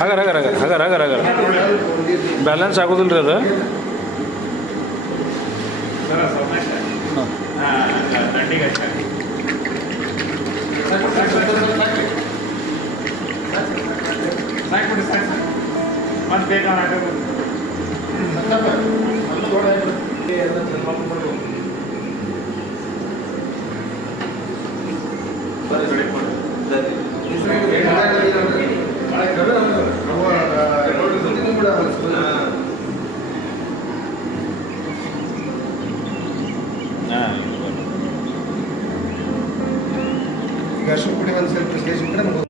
ಹಗರ್ ಹಗರ್ ಹಗರ್ ಹಗರ್ ಹಗರ್ ಹಗರ್. Balance ಆಗೋದಿಲ್ಲ ರೀ ಅದು? ಮತ್ತೆ ಬೇಕಾದ್ರೆ ಈಗ ಅಷ್ಟು ಕೂಡ ಒಂದು ಸ್ವಲ್ಪ ವಿಶ್ಲೇಷಿಸಿದ್ರೆ